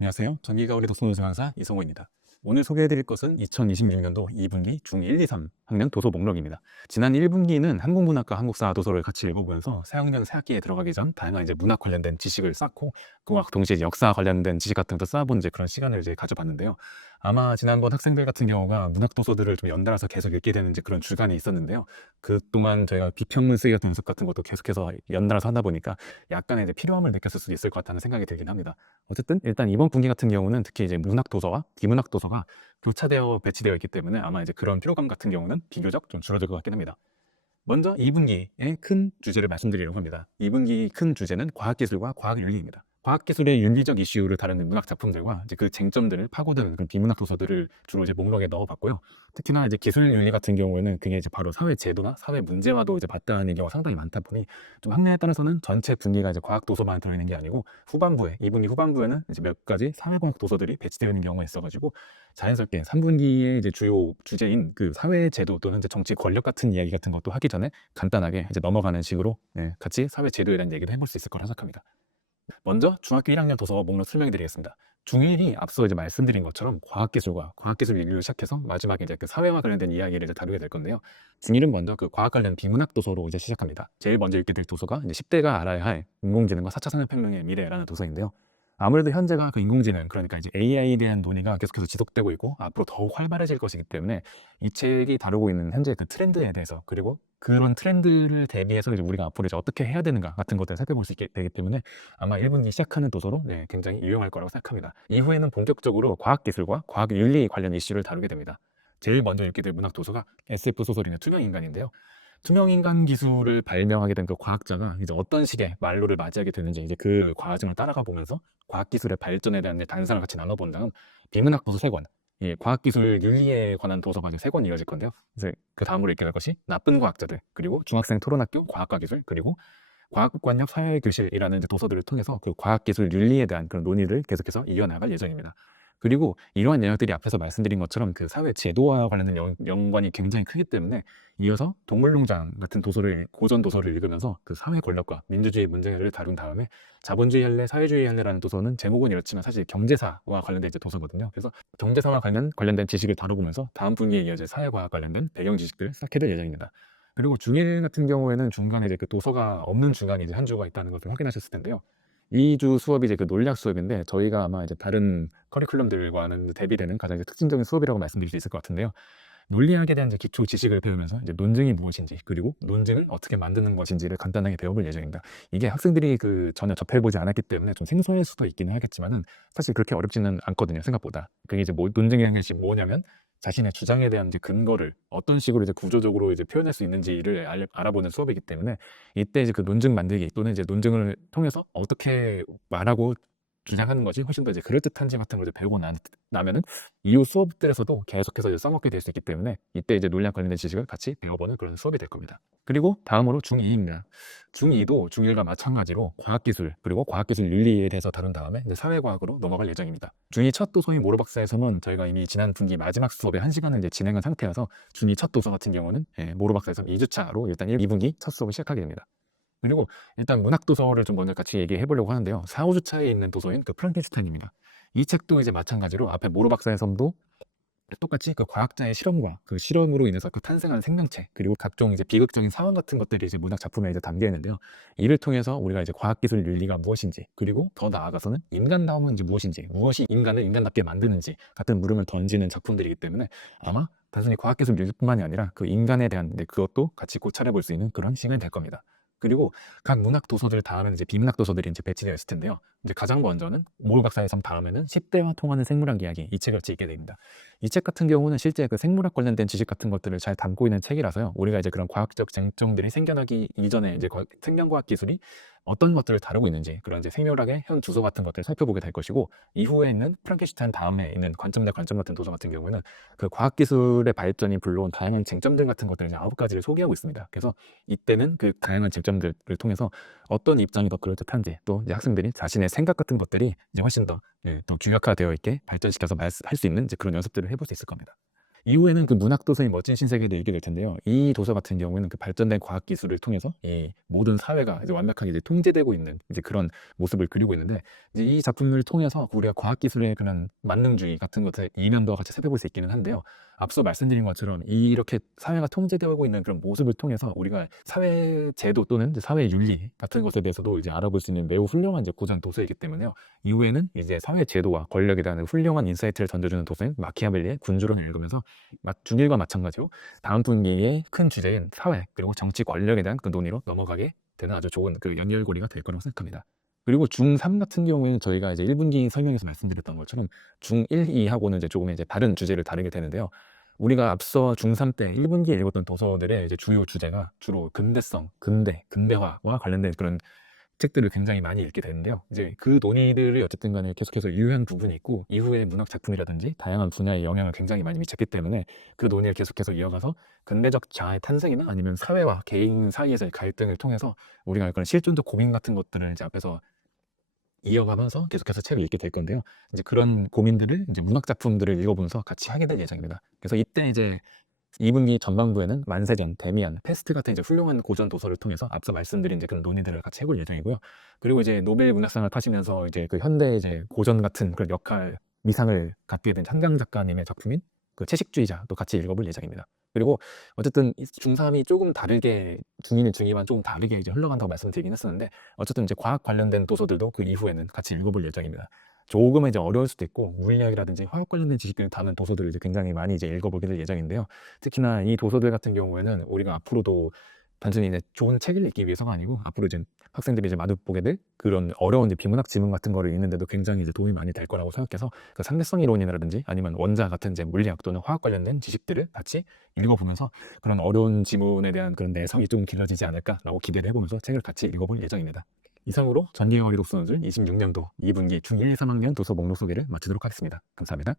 안녕하세요. 전기가을의 독서노조강사 이성호입니다. 오늘 소개해드릴 것은 2026년도 2분기 중1, 2, 3학년 도서 목록입니다. 지난 1분기는 한국문학과 한국사 도서를 같이 읽어보면서 새학년 새학기에 들어가기 전 다양한 문학 관련된 지식을 쌓고 그와 동시에 역사 관련된 지식 같은 것도 쌓아본 그런 시간을 가져봤는데요. 아마 지난번 학생들 같은 경우가 문학 도서들을 좀 연달아서 계속 읽게 되는 그런 주간이 있었는데요. 그동안 저희가 비평문 쓰기 같은 연습 같은 것도 계속해서 연달아서 하다 보니까 약간의 필요함을 느꼈을 수도 있을 것 같다는 생각이 들긴 합니다. 어쨌든 일단 이번 분기 같은 경우는 특히 문학 도서와 비문학 도서가 교차되어 배치되어 있기 때문에 아마 그런 피로감 같은 경우는 비교적 좀 줄어들 것 같긴 합니다. 먼저 2분기의 큰 주제를 말씀드리려고 합니다. 2분기 큰 주제는 과학기술과 과학윤리입니다. 과학기술의 윤리적 이슈를 다루는 문학 작품들과 그 쟁점들을 파고드는 그런 비문학 도서들을 주로 목록에 넣어봤고요. 특히나 기술 윤리 같은 경우에는 그게 바로 사회 제도나 사회 문제와도 맞닿는 경우가 상당히 많다 보니 좀 학년에 따라서는 전체 분기가 과학 도서만 들어있는 게 아니고 후반부에 2분기 후반부에는 몇 가지 사회과학 도서들이 배치되어 있는 경우가 있어가지고 자연스럽게 3분기의 주요 주제인 그 사회 제도 또는 정치 권력 같은 이야기 같은 것도 하기 전에 간단하게 넘어가는 식으로 같이 사회 제도에 대한 얘기도 해볼 수 있을 거라 생각합니다. 먼저 중학교 1학년 도서 목록 설명해 드리겠습니다. 중1이 앞서 말씀드린 것처럼 과학기술과 과학기술 윤리를 시작해서 마지막에 그 사회와 관련된 이야기를 다루게 될 건데요. 중1은 먼저 그 과학 관련 비문학 도서로 시작합니다. 제일 먼저 읽게 될 도서가 10대가 알아야 할 인공지능과 4차 산업혁명의 미래라는 도서인데요. 아무래도 현재가 그 인공지능, 그러니까 AI에 대한 논의가 계속해서 지속되고 있고 앞으로 더욱 활발해질 것이기 때문에 이 책이 다루고 있는 현재 그 트렌드에 대해서, 그리고 그런 트렌드를 대비해서 우리가 앞으로 어떻게 해야 되는가 같은 것들을 살펴볼 수 있게 되기 때문에 아마 1분기 시작하는 도서로 굉장히 유용할 거라고 생각합니다. 이후에는 본격적으로 과학기술과 과학윤리 관련 이슈를 다루게 됩니다. 제일 먼저 읽게 될 문학 도서가 SF 소설인 투명인간인데요. 투명인간 기술을 발명하게 된 그 과학자가 어떤 식의 말로를 맞이하게 되는지 그 과정을 따라가 보면서 과학기술의 발전에 대한 단상을 같이 나눠본 다음 비문학 도서 3권, 과학기술 윤리에 관한 도서가 3권 이어질 건데요. 이제 그 다음으로 읽게 될 것이 나쁜 과학자들, 그리고 중학생 토론학교 과학과 기술, 그리고 과학관역 사회교실이라는 도서들을 통해서 그 과학기술 윤리에 대한 그런 논의를 계속해서 이어나갈 예정입니다. 그리고 이러한 영역들이 앞에서 말씀드린 것처럼 그 사회 제도와 관련된 연관이 굉장히 크기 때문에 이어서 동물농장 같은 고전 도서를 읽으면서 그 사회 권력과 민주주의 문제를 다룬 다음에 자본주의 할래, 사회주의 할래라는 도서는 제목은 이렇지만 사실 경제사와 관련된 도서거든요. 그래서 경제사와 관련된 지식을 다뤄보면서 다음 분기에 이어질 사회과학 관련된 배경 지식들을 쌓게 될 예정입니다. 그리고 중1 같은 경우에는 중간에 그 도서가 없는 중간이 한 주가 있다는 것을 확인하셨을 텐데요. 이 주 수업이 그 논리학 수업인데 저희가 아마 다른 커리큘럼들과는 대비되는 가장 특징적인 수업이라고 말씀드릴 수 있을 것 같은데요. 논리학에 대한 기초 지식을 배우면서 논증이 무엇인지, 그리고 논증을 어떻게 만드는 것인지를 간단하게 배워볼 예정입니다. 이게 학생들이 전혀 접해보지 않았기 때문에 좀 생소할 수도 있기는 하겠지만은 사실 그렇게 어렵지는 않거든요, 생각보다. 그게 논증이라는 것이 뭐냐면 자신의 주장에 대한 근거를 어떤 식으로 구조적으로 표현할 수 있는지를 알아보는 수업이기 때문에 이때 그 논증 만들기 또는 논증을 통해서 어떻게 말하고 주장하는 것이 훨씬 더 그럴듯한지 같은 걸 배우고 나면은 이후 수업들에서도 계속해서 써먹게 될 수 있기 때문에 이때 논리학 관련된 지식을 같이 배워보는 그런 수업이 될 겁니다. 그리고 다음으로 중2입니다. 중2도 중1과 마찬가지로 과학기술, 그리고 과학기술 윤리에 대해서 다룬 다음에 사회과학으로 넘어갈 예정입니다. 중2 첫 도서인 모로박사에서는 저희가 이미 지난 분기 마지막 수업에 1시간을 진행한 상태여서 중2 첫 도서 같은 경우는 모로박사에서 2주차로 일단 2분기 첫 수업을 시작하게 됩니다. 그리고 일단 문학 도서를 좀 먼저 같이 얘기해 보려고 하는데요. 4, 5주 차에 있는 도서인 그 프랑켄슈타인입니다. 이 책도 마찬가지로 앞에 모로 박사에서도 똑같이 그 과학자의 실험과 그 실험으로 인해서 그 탄생한 생명체, 그리고 각종 비극적인 상황 같은 것들이 문학 작품에 담겨 있는데요. 이를 통해서 우리가 과학기술 윤리가 무엇인지, 그리고 더 나아가서는 인간다움은 무엇인지, 무엇이 인간을 인간답게 만드는지 같은 물음을 던지는 작품들이기 때문에 아마 단순히 과학기술 윤리뿐만이 아니라 그 인간에 대한 그것도 같이 고찰해 볼 수 있는 그런 시간이 될 겁니다. 그리고 각 문학 도서들 다음에는 비문학 도서들이 배치되어 있을 텐데요. 가장 먼저는 모로 박사의 섬 다음에는 10대와 통하는 생물학 이야기, 이 책을 읽게 됩니다. 이 책 같은 경우는 실제 그 생물학 관련된 지식 같은 것들을 잘 담고 있는 책이라서요. 우리가 그런 과학적 쟁점들이 생겨나기 이전에 생명과학 기술이 어떤 것들을 다루고 있는지, 그런 생물학의 현 주소 같은 것들을 살펴보게 될 것이고, 이후에 있는 프랑켄슈타인 다음에 있는 관점 대 관점 같은 도서 같은 경우는 그 과학기술의 발전이 불러온 다양한 쟁점들 같은 것들을 9가지를 소개하고 있습니다. 그래서 이때는 그 다양한 쟁점들을 통해서 어떤 입장이 더 그럴듯한지, 또 학생들이 자신의 생각 같은 것들이 훨씬 더 규격화되어 있게 발전시켜서 할 수 있는 그런 연습들을 해볼 수 있을 겁니다. 이후에는 그 문학 도서의 멋진 신세계를 읽게 될 텐데요. 이 도서 같은 경우에는 그 발전된 과학 기술을 통해서 이 모든 사회가 이제 완벽하게 이제 통제되고 있는 이제 그런 모습을 그리고 있는데, 이제 이 작품을 통해서 우리가 과학 기술의 그런 만능주의 같은 것을 이면도와 같이 살펴볼 수 있기는 한데요. 앞서 말씀드린 것처럼 이렇게 사회가 통제되고 있는 그런 모습을 통해서 우리가 사회 제도 또는 이제 사회 윤리 같은 것에 대해서도 이제 알아볼 수 있는 매우 훌륭한 이제 고전 도서이기 때문에요. 이후에는 이제 사회 제도와 권력에 대한 훌륭한 인사이트를 던져주는 도서인 마키아벨리의 군주론을 읽으면서 중일과 마찬가지로 다음 분기의 큰 주제인 사회 그리고 정치 권력에 대한 그 논의로 넘어가게 되는 아주 좋은 그 연결고리가 될 거라고 생각합니다. 그리고 중3 같은 경우에는 저희가 이제 1분기 설명에서 말씀드렸던 것처럼 중1, 2하고는 이제 조금 이제 다른 주제를 다루게 되는데요. 우리가 앞서 중3 때 1분기에 읽었던 도서들의 이제 주요 주제가 주로 근대성, 근대화와 관련된 그런 책들을 굉장히 많이 읽게 되는데요. 이제 그 논의들을 어쨌든 간에 계속해서 유효한 부분이 있고, 이후에 문학 작품이라든지 다양한 분야에 영향을 굉장히 많이 미쳤기 때문에 그 논의를 계속해서 이어가서 근대적 자아의 탄생이나 아니면 사회와 개인 사이에서의 갈등을 통해서 우리가 그런 실존적 고민 같은 것들을 이제 앞에서 이어가면서 계속해서 책을 읽게 될 건데요. 이제 그런 고민들을 이제 문학 작품들을 읽어보면서 같이 하게 될 예정입니다. 그래서 이때 이제 2분기 전반부에는 만세전, 데미안, 페스트 같은 이제 훌륭한 고전 도서를 통해서 앞서 말씀드린 이제 그런 논의들을 같이 해볼 예정이고요. 그리고 이제 노벨 문학상을 타시면서 이제 그 현대 이제 고전 같은 그런 역할 미상을 갖게 된 한강 작가님의 작품인 그 채식주의자도 같이 읽어볼 예정입니다. 그리고 어쨌든 중3이 조금 다르게 중1, 중2만 조금 다르게 이제 흘러간다고 말씀드리긴 했었는데, 어쨌든 이제 과학 관련된 도서들도 그 이후에는 같이 읽어볼 예정입니다. 조금은 이제 어려울 수도 있고 물리학이라든지 화학 관련된 지식들을 다룬 도서들을 이제 굉장히 많이 이제 읽어보게 될 예정인데요. 특히나 이 도서들 같은 경우에는 우리가 앞으로도 단순히 이제 좋은 책을 읽기 위해서가 아니고, 앞으로 이제 학생들이 이제 마주보게 될 그런 어려운 이제 비문학 지문 같은 거를 읽는데도 굉장히 이제 도움이 많이 될 거라고 생각해서, 그 상대성 이론이라든지 아니면 원자 같은 이제 물리학 또는 화학 관련된 지식들을 같이 읽어보면서 그런 어려운 지문에 대한 그런 내성이 좀 길러지지 않을까라고 기대를 해보면서 책을 같이 읽어볼 예정입니다. 이상으로 전기영어리 독서논술 26년도 2분기 중1, 3학년 도서 목록 소개를 마치도록 하겠습니다. 감사합니다.